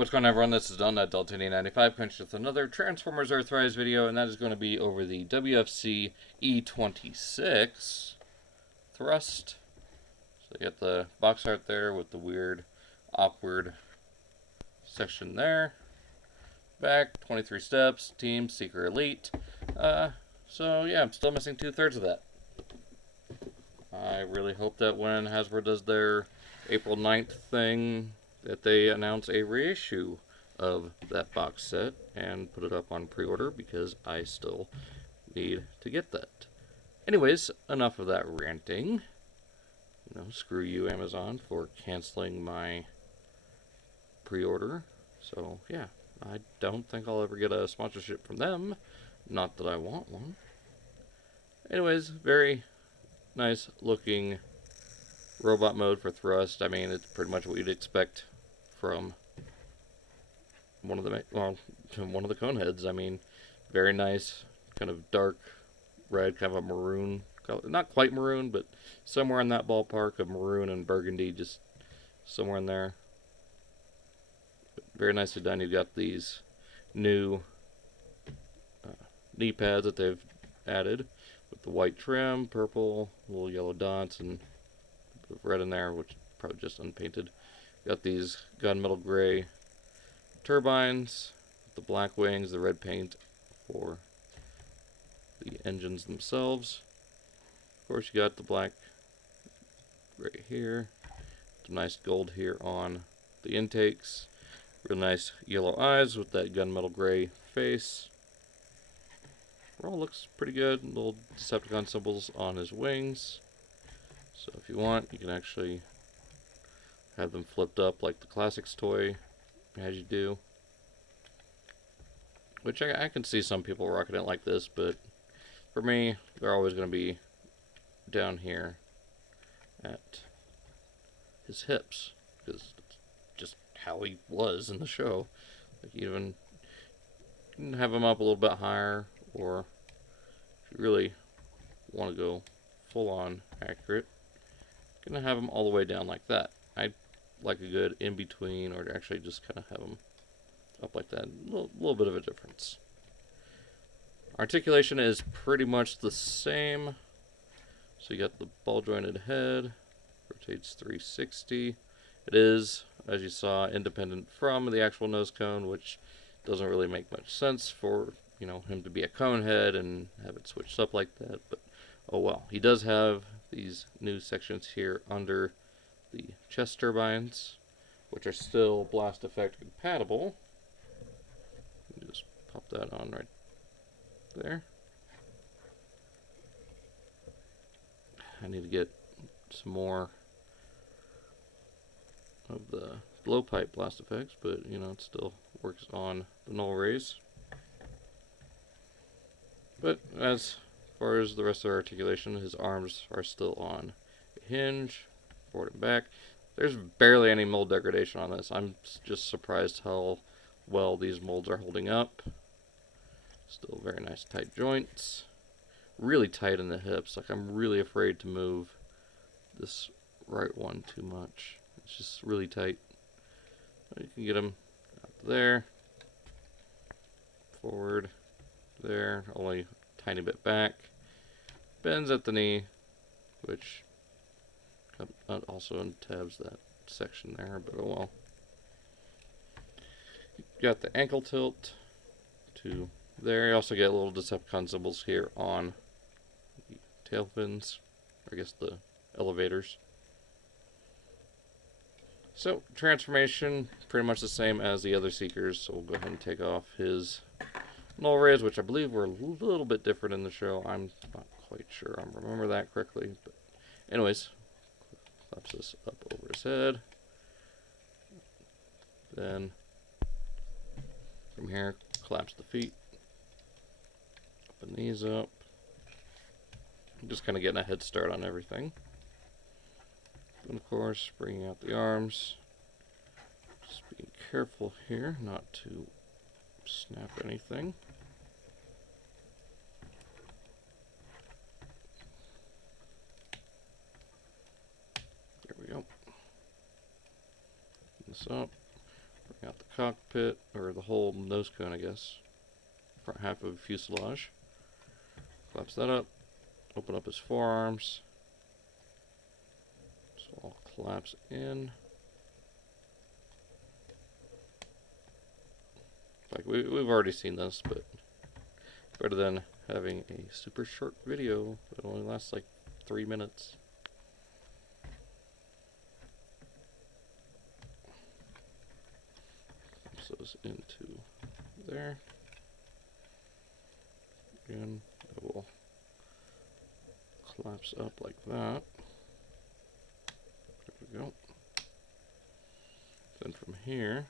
what's going on, everyone? This is Don at Delta95, coming with another Transformers Earthrise video, and that is going to be over the WFC-E26 thrust. So you got the box art there with the weird, awkward section there. Back, 23 steps, Team, Seeker, Elite. So yeah, I'm still missing 2/3 of that. I really hope that when Hasbro does their April 9th thing, that they announce a reissue of that box set and put it up on pre-order, because I still need to get that. Anyways, enough of that ranting. Screw you, Amazon, for canceling my pre-order. So yeah, I don't think I'll ever get a sponsorship from them. Not that I want one. Anyways, very nice looking robot mode for thrust. I mean, it's pretty much what you'd expect from one of the cone heads. I mean, very nice, kind of dark red, kind of a maroon color. Not quite maroon, but somewhere in that ballpark of maroon and burgundy, just somewhere in there. But very nicely done. You've got these new knee pads that they've added with the white trim, purple, little yellow dots, and red in there, which is probably just unpainted. Got these gunmetal gray turbines, the black wings, the red paint for the engines themselves. Of course, you got the black right here, some nice gold here on the intakes. Real nice yellow eyes with that gunmetal gray face. Overall looks pretty good. Little Decepticon symbols on his wings. So if you want, you can actually have them flipped up like the Classics toy as you do. Which I can see some people rocking it like this, but for me, they're always going to be down here at his hips, because it's just how he was in the show. Like, you can have him up a little bit higher, or if you really want to go full on accurate, you're going to have him all the way down like that. I like a good in between, or actually just kind of have them up like that. A little bit of a difference. Articulation is pretty much the same. So you got the ball jointed head, rotates 360. It is, as you saw, independent from the actual nose cone, which doesn't really make much sense for him to be a cone head and have it switched up like that. But oh well. He does have these new sections here under the chest turbines, which are still blast effect compatible. Just pop that on right there. I need to get some more of the blowpipe blast effects, but it still works on the null rays. But as far as the rest of the articulation, his arms are still on a hinge, forward and back. There's barely any mold degradation on this. I'm just surprised how well these molds are holding up. Still very nice tight joints. Really tight in the hips. Like, I'm really afraid to move this right one too much. It's just really tight. You can get them out there, forward, there, only a tiny bit back. Bends at the knee, which also tabs that section there, but oh well. Got the ankle tilt to there. You also get little Decepticon symbols here on the tail fins, or I guess the elevators. So, transformation, pretty much the same as the other Seekers, so we'll go ahead and take off his null rays, which I believe were a little bit different in the show. I'm not quite sure I remember that correctly, but anyways, claps this up over his head. Then, from here, collapse the feet, open these up. I'm just kind of getting a head start on everything. And of course, bringing out the arms. Just being careful here not to snap anything. There we go. This up. Got the cockpit, or the whole nose cone, I guess. Front half of fuselage. Collapse that up. Open up his forearms. So I'll collapse in. Like we've already seen this, but better than having a super short video that only lasts like 3 minutes. Collapse those into there. Again, it will collapse up like that. There we go. Then from here,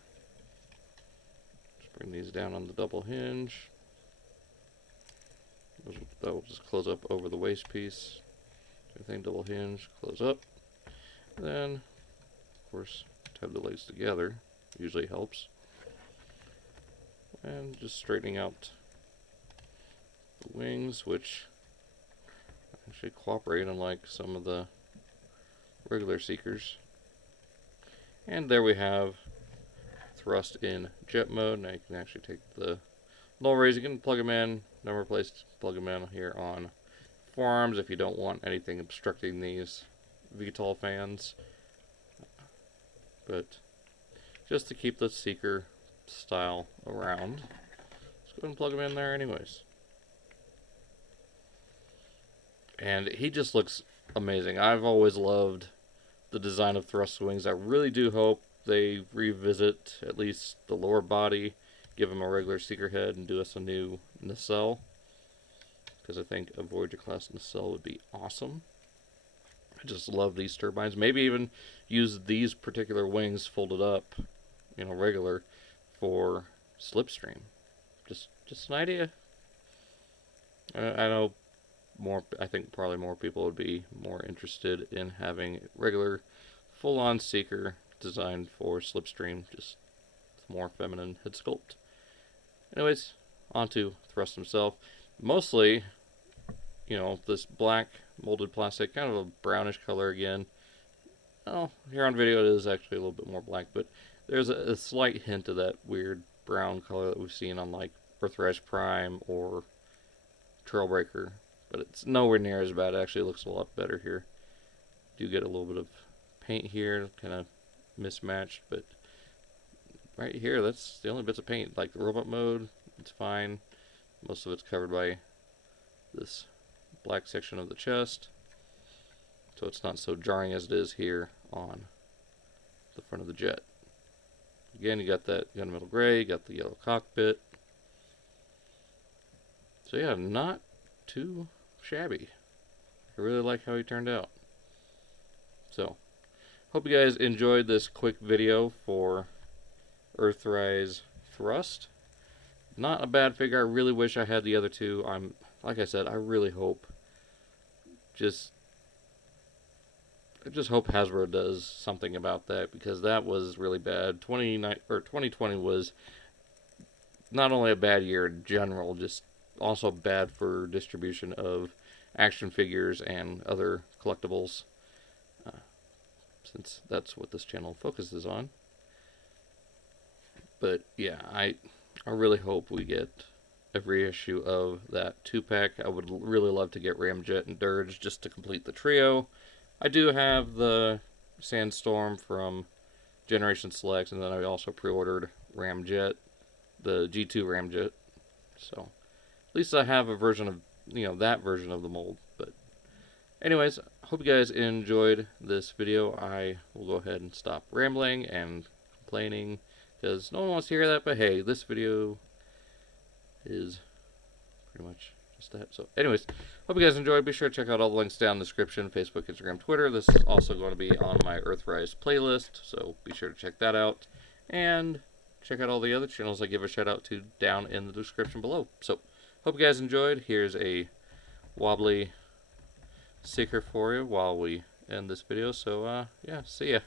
just bring these down on the double hinge. That will just close up over the waist piece. Everything double hinge, close up. And then, of course, tab the legs together usually helps. And just straightening out the wings, which actually cooperate unlike some of the regular Seekers. And there we have thrust in jet mode. Now you can actually take the null rays, you can plug them in, never replaced, plug them in here on forearms if you don't want anything obstructing these VTOL fans. But just to keep the Seeker style around, let's go ahead and plug them in there anyways. And he just looks amazing. I've always loved the design of thrust wings. I really do hope they revisit at least the lower body, give him a regular Seeker head, and do us a new nacelle. Because I think a Voyager class nacelle would be awesome. I just love these turbines. Maybe even use these particular wings folded up, you know, regular, for slipstream. Just an idea. I know I think probably more people would be more interested in having regular full-on Seeker designed for slipstream, just more feminine head sculpt. Anyways, onto thrust himself. Mostly, you know, this black molded plastic, kind of a brownish color again. Oh, here on video it is actually a little bit more black, but there's a slight hint of that weird brown color that we've seen on like Earthrise Prime or Trailbreaker. But it's nowhere near as bad. It actually looks a lot better here. Do get a little bit of paint here, kind of mismatched, but right here, that's the only bits of paint. Like the robot mode, it's fine. Most of it's covered by this black section of the chest, so it's not so jarring as it is here on the front of the jet. Again, you got that gunmetal gray, you got the yellow cockpit. So yeah, not too shabby. I really like how he turned out. So, hope you guys enjoyed this quick video for Earthrise Thrust. Not a bad figure. I really wish I had the other two. Like I said, I really hope I just hope Hasbro does something about that, because that was really bad. 2020 was not only a bad year in general, just also bad for distribution of action figures and other collectibles, since that's what this channel focuses on. But yeah, I really hope we get every issue of that 2-pack. I would really love to get Ramjet and Dirge just to complete the trio. I do have the Sandstorm from Generation Selects, and then I also pre-ordered Ramjet, the G2 Ramjet. So at least I have a version of, you know, that version of the mold. But anyways, hope you guys enjoyed this video. I will go ahead and stop rambling and complaining, because no one wants to hear that. But hey, this video is pretty much just that. So anyways, hope you guys enjoyed. Be sure to check out all the links down in the description: Facebook, Instagram, Twitter. This is also going to be on my Earthrise playlist, so be sure to check that out. And check out all the other channels I give a shout out to down in the description below. So hope you guys enjoyed. Here's a wobbly Seeker for you while we end this video. So yeah, see ya.